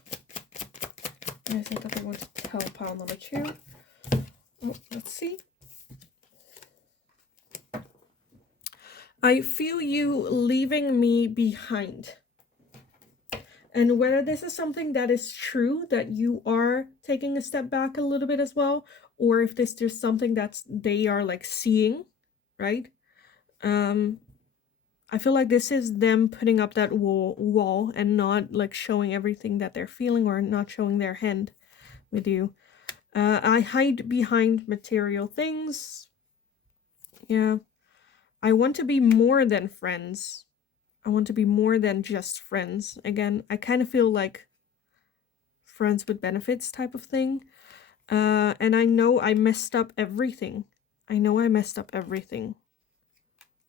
Anything that they want to tell pile number two? Oh, let's see. I feel you leaving me behind. And whether this is something that is true, that you are taking a step back a little bit as well, or if this is something that's they are like seeing, right? I feel like this is them putting up that wall and not like showing everything that they're feeling, or not showing their hand with you. I hide behind material things. Yeah. I want to be more than friends. I want to be more than just friends. Again, I kind of feel like friends with benefits type of thing. And I know I messed up everything. I know I messed up everything.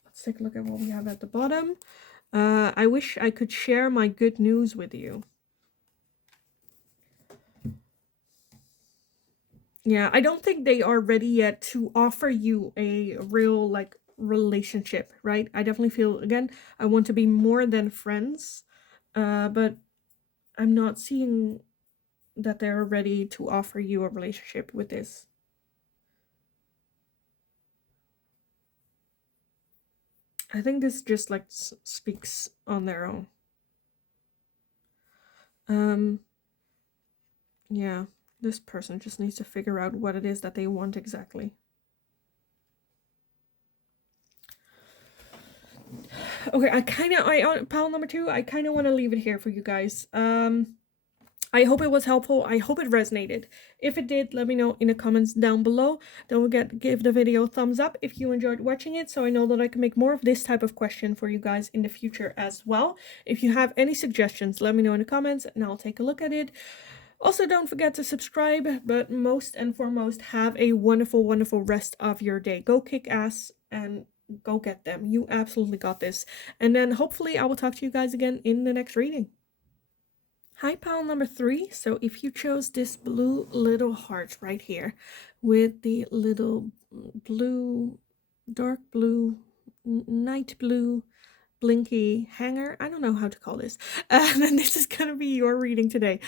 Let's take a look at what we have at the bottom. I wish I could share my good news with you. Yeah, I don't think they are ready yet to offer you a real, like, relationship, right? I definitely feel, again, I want to be more than friends, but I'm not seeing that they're ready to offer you a relationship with this. I think this just, like, speaks on their own. Yeah, this person just needs to figure out what it is that they want exactly. Okay, pile number 2, I kind of want to leave it here for you guys. I hope it was helpful. I hope it resonated. If it did, let me know in the comments down below. Don't forget to give the video a thumbs up if you enjoyed watching it, so I know that I can make more of this type of question for you guys in the future as well. If you have any suggestions, let me know in the comments and I'll take a look at it. Also, don't forget to subscribe, but most and foremost, have a wonderful, wonderful rest of your day. Go kick ass and go get them. You absolutely got this. And then hopefully I will talk to you guys again in the next reading. Hi, pile number 3. So if you chose this blue little heart right here with the little blue, dark blue, night blue, blinky hanger, I don't know how to call this, then this is going to be your reading today.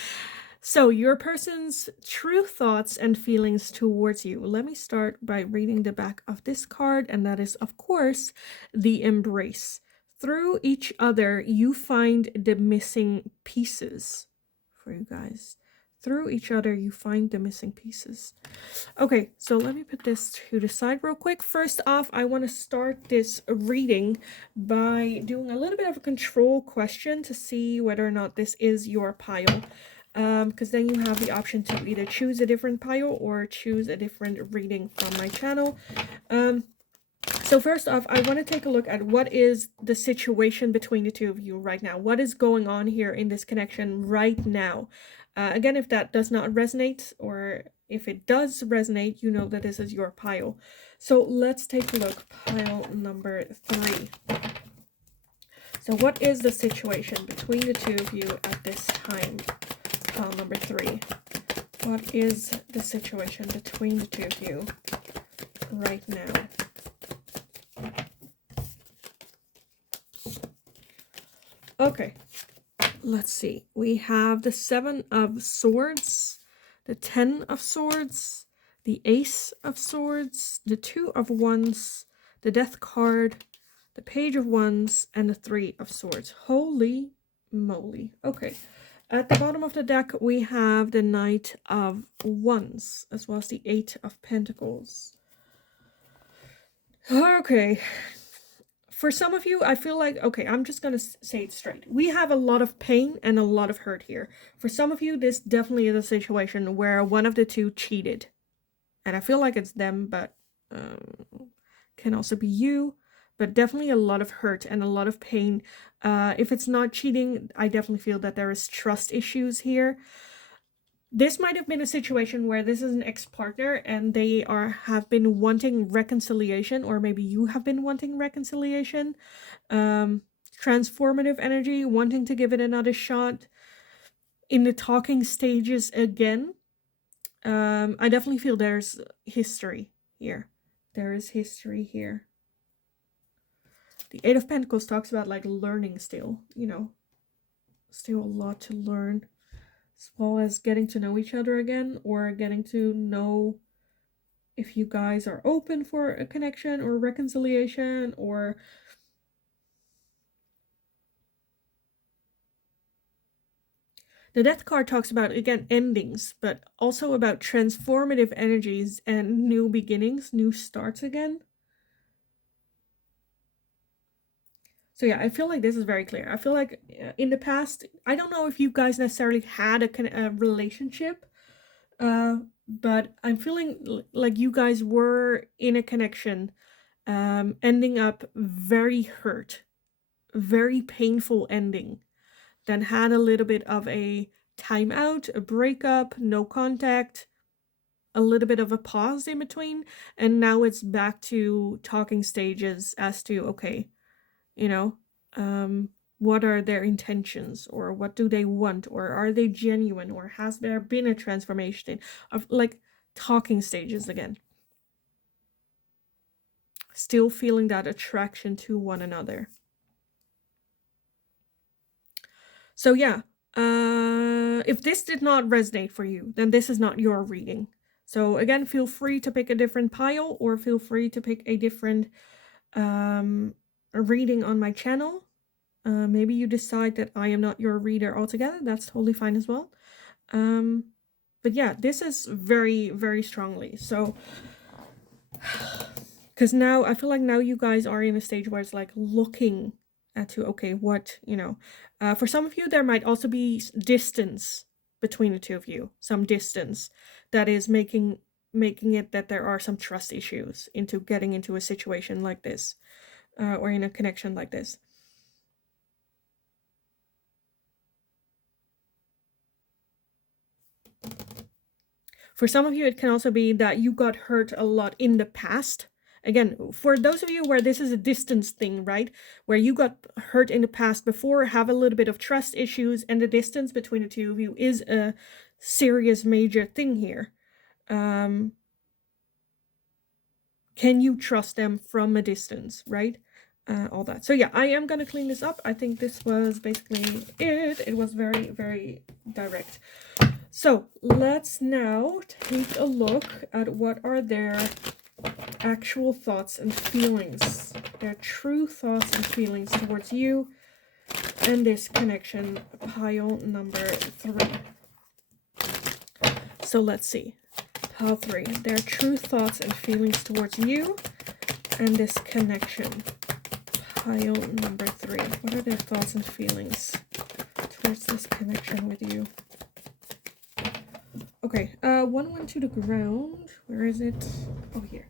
So your person's true thoughts and feelings towards you. Let me start by reading the back of this card, and that is, of course, the embrace. Through each other, you find the missing pieces for you guys. Through each other, you find the missing pieces. Okay, so let me put this to the side real quick. First off, I want to start this reading by doing a little bit of a control question to see whether or not this is your pile. Because then you have the option to either choose a different pile or choose a different reading from my channel. So first off, I want to take a look at what is the situation between the two of you right now. What is going on here in this connection right now? Again, if that does not resonate, or if it does resonate, you know that this is your pile. So let's take a look. Pile number 3. So what is the situation between the two of you at this time? Pile number 3. What is the situation between the two of you right now? Okay, let's see. We have the 7 of Swords, the 10 of Swords, the Ace of Swords, the 2 of Wands, the Death card, the Page of Wands, and the 3 of Swords. Holy moly. Okay. At the bottom of the deck, we have the Knight of Wands, as well as the 8 of Pentacles. Okay. For some of you, I feel like, okay, I'm just going to say it straight. We have a lot of pain and a lot of hurt here. For some of you, this definitely is a situation where one of the two cheated. And I feel like it's them, but can also be you. But definitely a lot of hurt and a lot of pain. If it's not cheating, I definitely feel that there is trust issues here. This might have been a situation where this is an ex-partner and they have been wanting reconciliation, or maybe you have been wanting reconciliation. Transformative energy, wanting to give it another shot. In the talking stages again. I definitely feel there's history here. There is history here. The 8 of Pentacles talks about, like, learning still, you know. Still a lot to learn. As well as getting to know each other again, or getting to know if you guys are open for a connection or reconciliation, or the Death card talks about, again, endings, but also about transformative energies and new beginnings, new starts again. So yeah, I feel like this is very clear. I feel like in the past, I don't know if you guys necessarily had a relationship, but I'm feeling like you guys were in a connection, ending up very hurt, very painful ending, then had a little bit of a timeout, a breakup, no contact, a little bit of a pause in between, and now it's back to talking stages as to, okay, you know, what are their intentions, or what do they want, or are they genuine, or has there been a transformation of like talking stages again, still feeling that attraction to one another. So yeah, if this did not resonate for you, then this is not your reading. So again, feel free to pick a different pile, or feel free to pick a different reading on my channel. Maybe you decide that I am not your reader altogether. That's totally fine as well. But yeah, this is very, very strongly. So, because now I feel like now you guys are in a stage where it's like looking at to, okay, what, for some of you, there might also be distance between the two of you, some distance that is making it that there are some trust issues into getting into a situation like this, or in a connection like this. For some of you, it can also be that you got hurt a lot in the past. Again, for those of you where this is a distance thing, right? Where you got hurt in the past before, have a little bit of trust issues, and the distance between the two of you is a serious major thing here. Can you trust them from a distance, right? All that. So yeah, I am going to clean this up. I think this was basically it. It was very, very direct. So let's now take a look at what are their actual thoughts and feelings, their true thoughts and feelings towards you and this connection, pile number 3. So let's see. Pile 3, their true thoughts and feelings towards you and this connection, pile number 3. What are their thoughts and feelings towards this connection with you? Okay, one went to the ground. Where is it? Oh, here.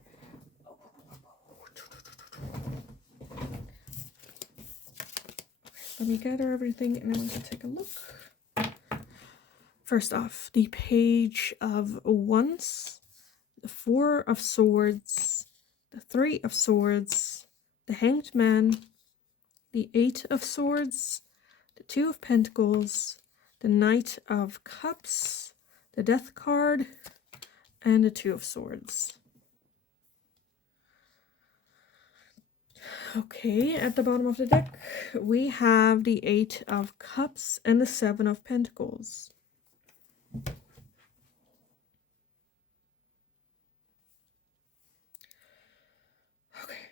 Let me gather everything and I want to take a look. First off, the Page of Wands, the 4 of Swords, the 3 of Swords, the Hanged Man, the 8 of Swords, the 2 of Pentacles, the Knight of Cups, the Death card, and the 2 of Swords. Okay, at the bottom of the deck, we have the 8 of Cups and the 7 of Pentacles. Okay.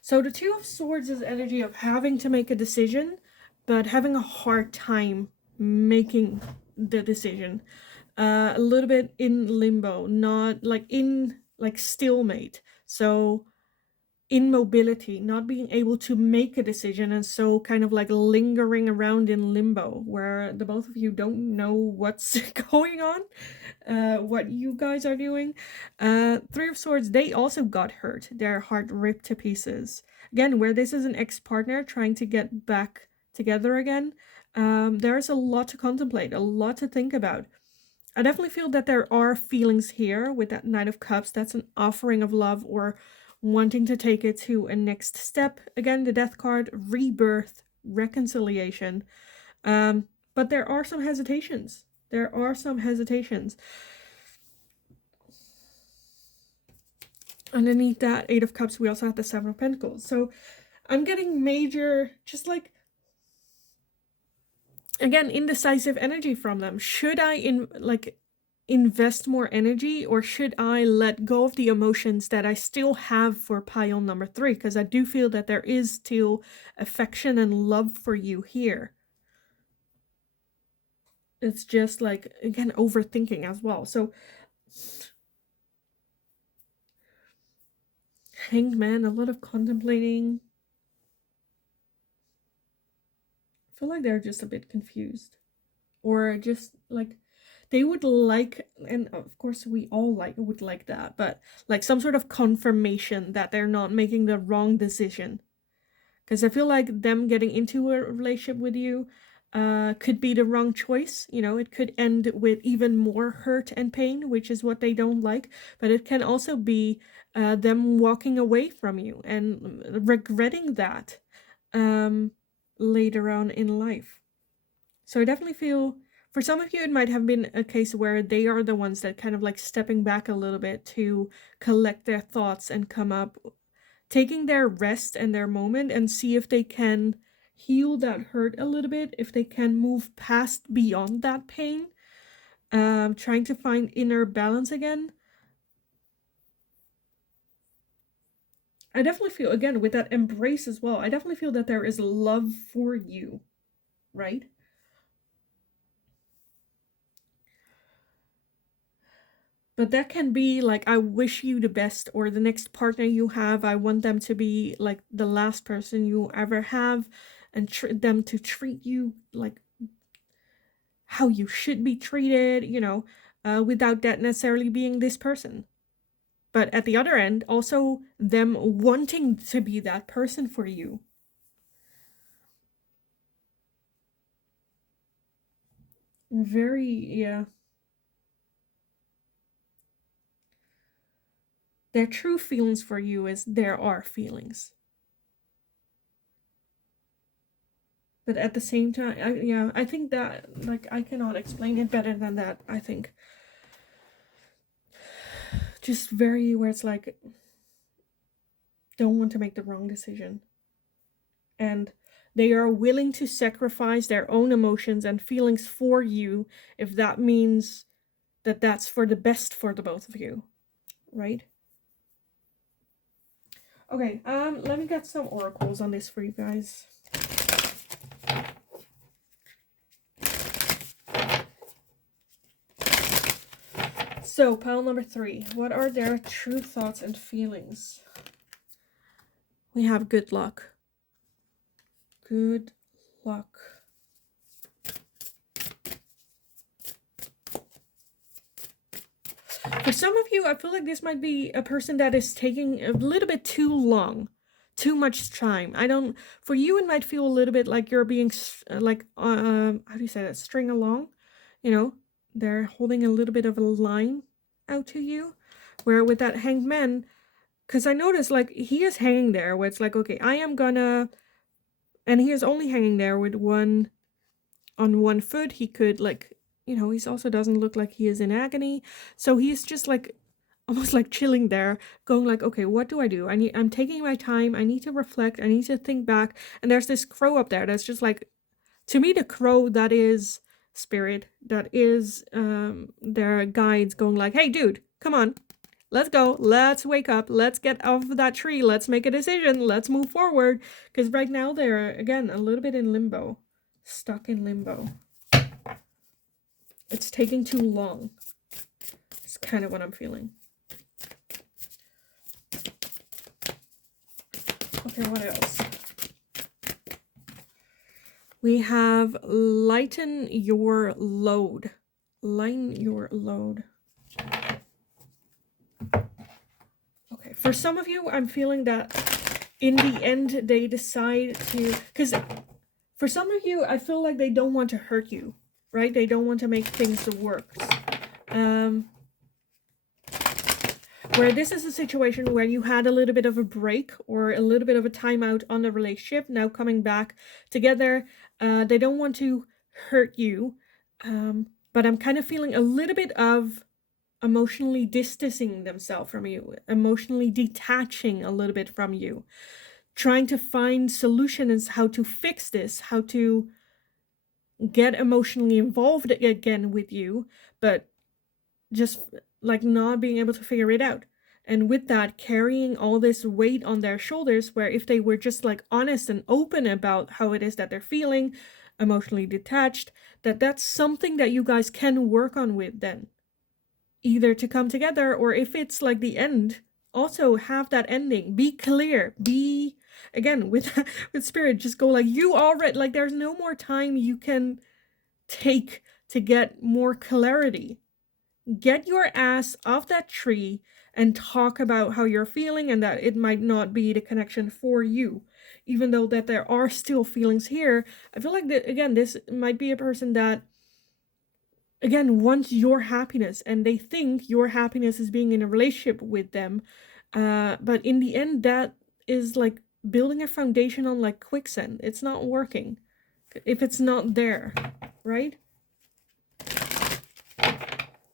So the 2 of Swords is energy of having to make a decision, but having a hard time making the decision. A little bit in limbo, not like in like stalemate. So immobility, not being able to make a decision, and so kind of like lingering around in limbo where the both of you don't know what's going on, what you guys are doing. 3 of Swords, they also got hurt, their heart ripped to pieces. Again, where this is an ex-partner trying to get back together again, there's a lot to contemplate, a lot to think about. I definitely feel that there are feelings here with that Knight of Cups. That's an offering of love or wanting to take it to a next step. Again, the Death card, rebirth, reconciliation. But there are some hesitations. There are some hesitations. Underneath that 8 of Cups, we also have the 7 of Pentacles. So I'm getting major, just like, again, indecisive energy from them. Should I invest more energy, or should I let go of the emotions that I still have for pile number 3? Because I do feel that there is still affection and love for you here. It's just like, again, overthinking as well. So Hanged Man, a lot of contemplating. I feel like they're just a bit confused, or just like they would like, and of course we all would like that, but like some sort of confirmation that they're not making the wrong decision. Because I feel like them getting into a relationship with you, could be the wrong choice. You know, it could end with even more hurt and pain, which is what they don't like. But it can also be them walking away from you and regretting that later on in life. So I definitely feel for some of you, it might have been a case where they are the ones that kind of like stepping back a little bit to collect their thoughts and come up, taking their rest and their moment and see if they can heal that hurt a little bit, if they can move past beyond that pain, trying to find inner balance again. I definitely feel, again, with that embrace as well, I definitely feel that there is love for you, right? But that can be like, I wish you the best, or the next partner you have, I want them to be like the last person you ever have, and them to treat you like how you should be treated, you know, without that necessarily being this person. But at the other end, also them wanting to be that person for you. Very, yeah. Their true feelings for you is there are feelings. But at the same time, I think that, like, I cannot explain it better than that, I think. Just very, where it's like, don't want to make the wrong decision. And they are willing to sacrifice their own emotions and feelings for you if that means that that's for the best for the both of you, right? Okay, let me get some oracles on this for you guys. So, pile number 3. What are their true thoughts and feelings? We have good luck. Good luck. For some of you, I feel like this might be a person that is taking a little bit too long, too much time. For you, it might feel a little bit like you're being, like, how do you say that? String along, you know? They're holding a little bit of a line out to you. Where with that hanged man, because I noticed, like, he is hanging there where it's like, okay, I am gonna, and he is only hanging there with on one foot. He could, like, you know, he also doesn't look like he is in agony. So he's just like, almost like chilling there, going like, okay, what do I do? I'm taking my time. I need to reflect. I need to think back. And there's this crow up there that's just like, to me, the crow that is spirit, that is their guides going like, hey, dude, come on. Let's go. Let's wake up. Let's get off of that tree. Let's make a decision. Let's move forward. Because right now they're, again, a little bit in limbo. Stuck in limbo. It's taking too long. It's kind of what I'm feeling. Okay, what else? We have lighten your load. Lighten your load. Okay, for some of you, I'm feeling that in the end, they decide to, because for some of you, I feel like they don't want to hurt you, right? They don't want to make things worse. Where this is a situation where you had a little bit of a break or a little bit of a timeout on the relationship, now coming back together. They don't want to hurt you, but I'm kind of feeling a little bit of emotionally distancing themselves from you, emotionally detaching a little bit from you, trying to find solutions, how to fix this, how to get emotionally involved again with you, but just like not being able to figure it out. And with that, carrying all this weight on their shoulders, where if they were just like honest and open about how it is that they're feeling, emotionally detached, that's something that you guys can work on with then. Either to come together, or if it's like the end, also have that ending. Be clear. Be, again, with spirit, just go like, you already, like, there's no more time you can take to get more clarity. Get your ass off that tree and talk about how you're feeling and that it might not be the connection for you. Even though that there are still feelings here, I feel like that, again, this might be a person that, again, wants your happiness and they think your happiness is being in a relationship with them. But in the end, that is like building a foundation on like quicksand. It's not working if it's not there, right?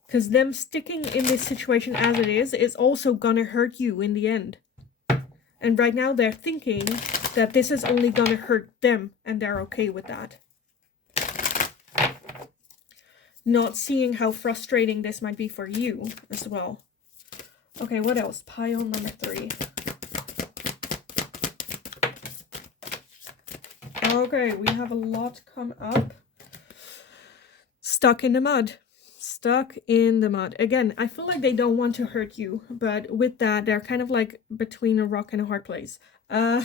Because them sticking in this situation as it is also gonna hurt you in the end. And right now they're thinking that this is only gonna hurt them and they're okay with that. Not seeing how frustrating this might be for you as well. Okay, what else? Pile number 3. Okay, we have a lot come up. Stuck in the mud. Stuck in the mud. Again, I feel like they don't want to hurt you, but with that, they're kind of like between a rock and a hard place. Okay,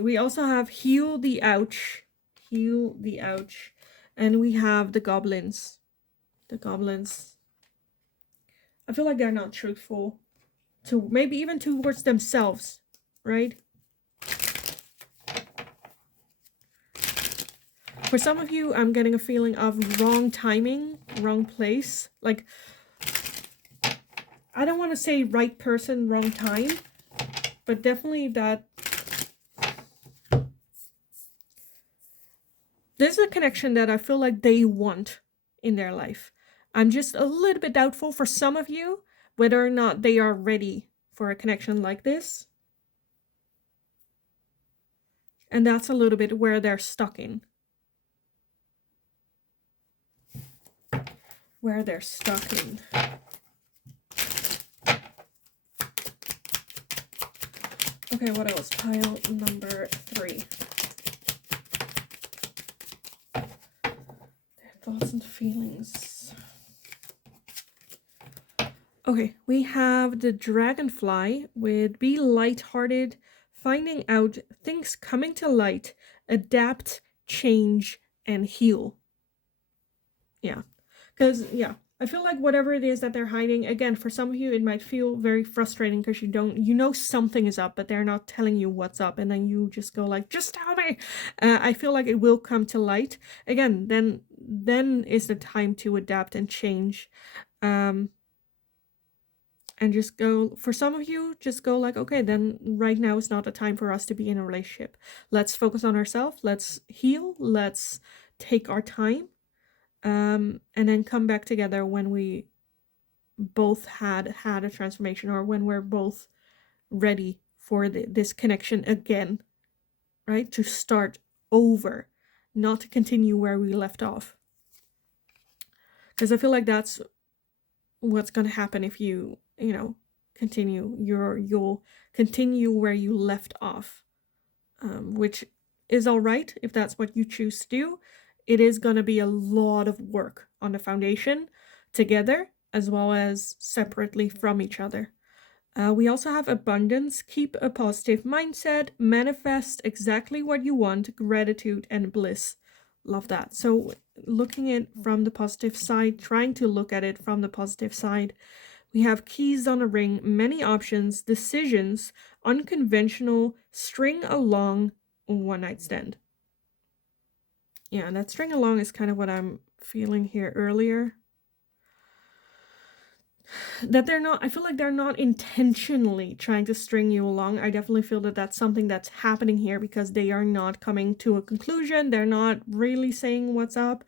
we also have heal the ouch. Heal the ouch. And we have the goblins. The goblins. I feel like they're not truthful. To maybe even towards themselves, right? For some of you, I'm getting a feeling of wrong timing, wrong place. Like, I don't want to say right person, wrong time, but definitely that there's a connection that I feel like they want in their life. I'm just a little bit doubtful for some of you whether or not they are ready for a connection like this. And that's a little bit where they're stuck in. Where they're stuck in. Okay, what else? Pile number 3. Their thoughts and feelings. Okay, we have the dragonfly with be lighthearted, finding out things coming to light, adapt, change, and heal. Yeah, because, yeah, I feel like whatever it is that they're hiding, again, for some of you, it might feel very frustrating because you know something is up, but they're not telling you what's up, and then you just go like, just tell me. I feel like it will come to light. Again, then is the time to adapt and change. And just go, for some of you, just go like, okay, then right now is not a time for us to be in a relationship. Let's focus on ourselves. Let's heal. Let's take our time. And then come back together when we both had a transformation, or when we're both ready for this connection again, right? To start over, not to continue where we left off. Because I feel like that's what's going to happen if you continue. You'll continue where you left off, which is all right if that's what you choose to do. It is going to be a lot of work on the foundation together as well as separately from each other. We also have abundance, keep a positive mindset, manifest exactly what you want, gratitude and bliss. Love that. So looking at it from the positive side, trying to look at it from the positive side, we have keys on a ring, many options, decisions, unconventional, string along, one night stand. Yeah, and that string along is kind of what I'm feeling here earlier. That they're not, I feel like they're not intentionally trying to string you along. I definitely feel that that's something that's happening here because they are not coming to a conclusion. They're not really saying what's up.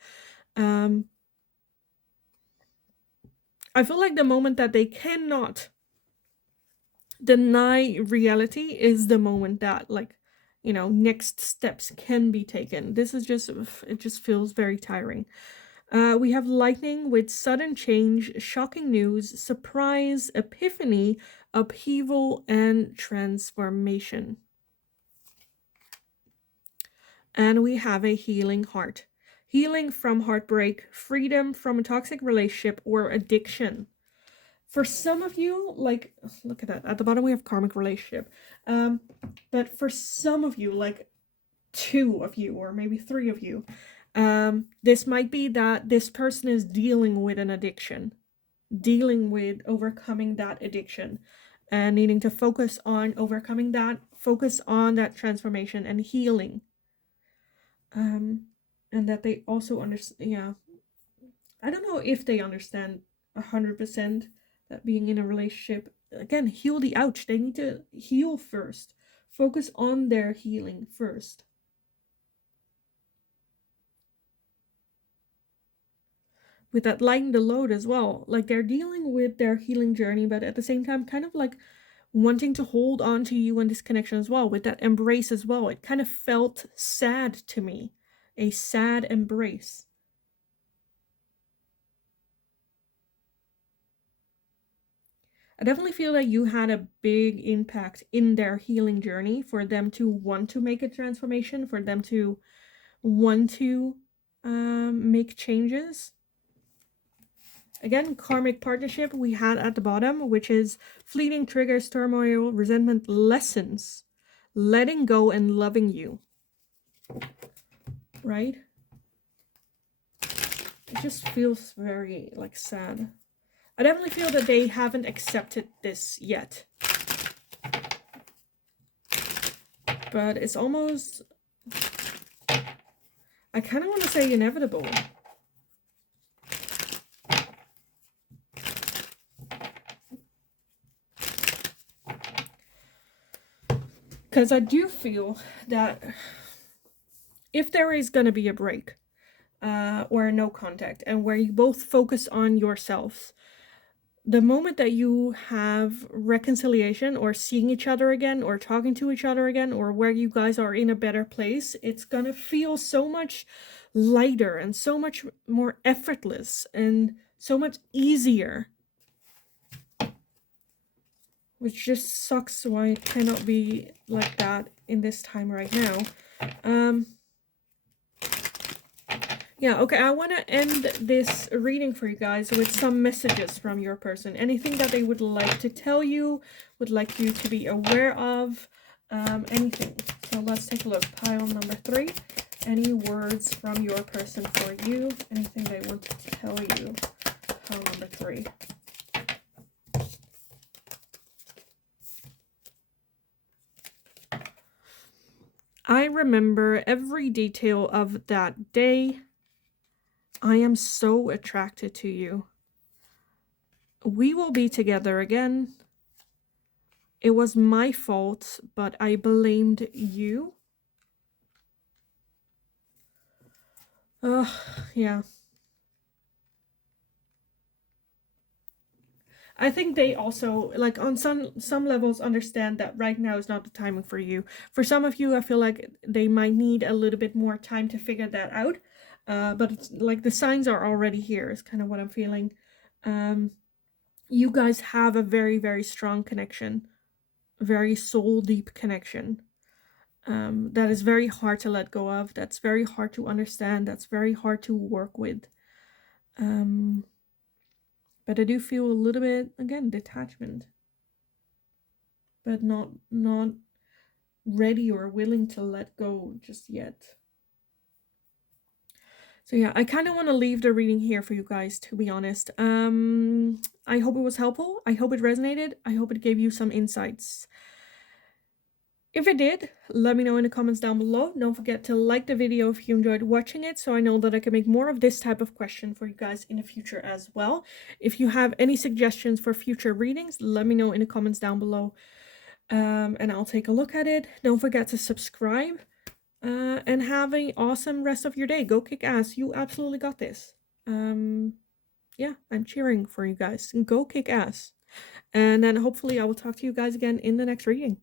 I feel like the moment that they cannot deny reality is the moment that, like, next steps can be taken. This is just, it just feels very tiring. We have lightning with sudden change, shocking news, surprise, epiphany, upheaval, and transformation. And we have a healing heart. Healing from heartbreak, freedom from a toxic relationship or addiction. For some of you, like, look at that. At the bottom, we have karmic relationship. But for some of you, like 2 of you or maybe 3 of you, this might be that this person is dealing with an addiction. dealing with overcoming that addiction and needing to focus on overcoming that, focus on that transformation and healing. And that they also understand, yeah, I don't know if they understand 100% that being in a relationship, again, heal the ouch. They need to heal first, focus on their healing first. With that lighten the load as well, like they're dealing with their healing journey, but at the same time kind of like wanting to hold on to you in this connection as well, with that embrace as well. It kind of felt sad to me, a sad embrace. I definitely feel that you had a big impact in their healing journey for them to want to make a transformation, for them to want to make changes. Again, karmic partnership we had at the bottom, which is fleeting triggers, turmoil, resentment, lessons, letting go and loving you. Right? It just feels very like sad. I definitely feel that they haven't accepted this yet. But it's almost, I kind of want to say inevitable. Because I do feel that if there is going to be a break or no contact, and where you both focus on yourselves, the moment that you have reconciliation or seeing each other again or talking to each other again, or where you guys are in a better place, it's going to feel so much lighter and so much more effortless and so much easier. Which just sucks why it cannot be like that in this time right now. Yeah, okay, I want to end this reading for you guys with some messages from your person. Anything that they would like to tell you, would like you to be aware of, anything. So let's take a look. Pile number 3. Any words from your person for you? Anything they want to tell you? Pile number 3. I remember every detail of that day. I am so attracted to you. We will be together again. It was my fault, but I blamed you. Yeah. I think they also, like, on some levels understand that right now is not the timing for you. For some of you, I feel like they might need a little bit more time to figure that out. But it's like the signs are already here is kind of what I'm feeling. You guys have a very, very strong connection. Very soul deep connection. That is very hard to let go of. That's very hard to understand. That's very hard to work with. But I do feel a little bit, again, detachment. But not ready or willing to let go just yet. So yeah, I kind of want to leave the reading here for you guys, to be honest. I hope it was helpful. I hope it resonated. I hope it gave you some insights. If it did, let me know in the comments down below. Don't forget to like the video if you enjoyed watching it, so I know that I can make more of this type of question for you guys in the future as well. If you have any suggestions for future readings, let me know in the comments down below, and I'll take a look at it. Don't forget to subscribe, and have an awesome rest of your day. Go kick ass. You absolutely got this. Yeah, I'm cheering for you guys. Go kick ass. And then hopefully I will talk to you guys again in the next reading.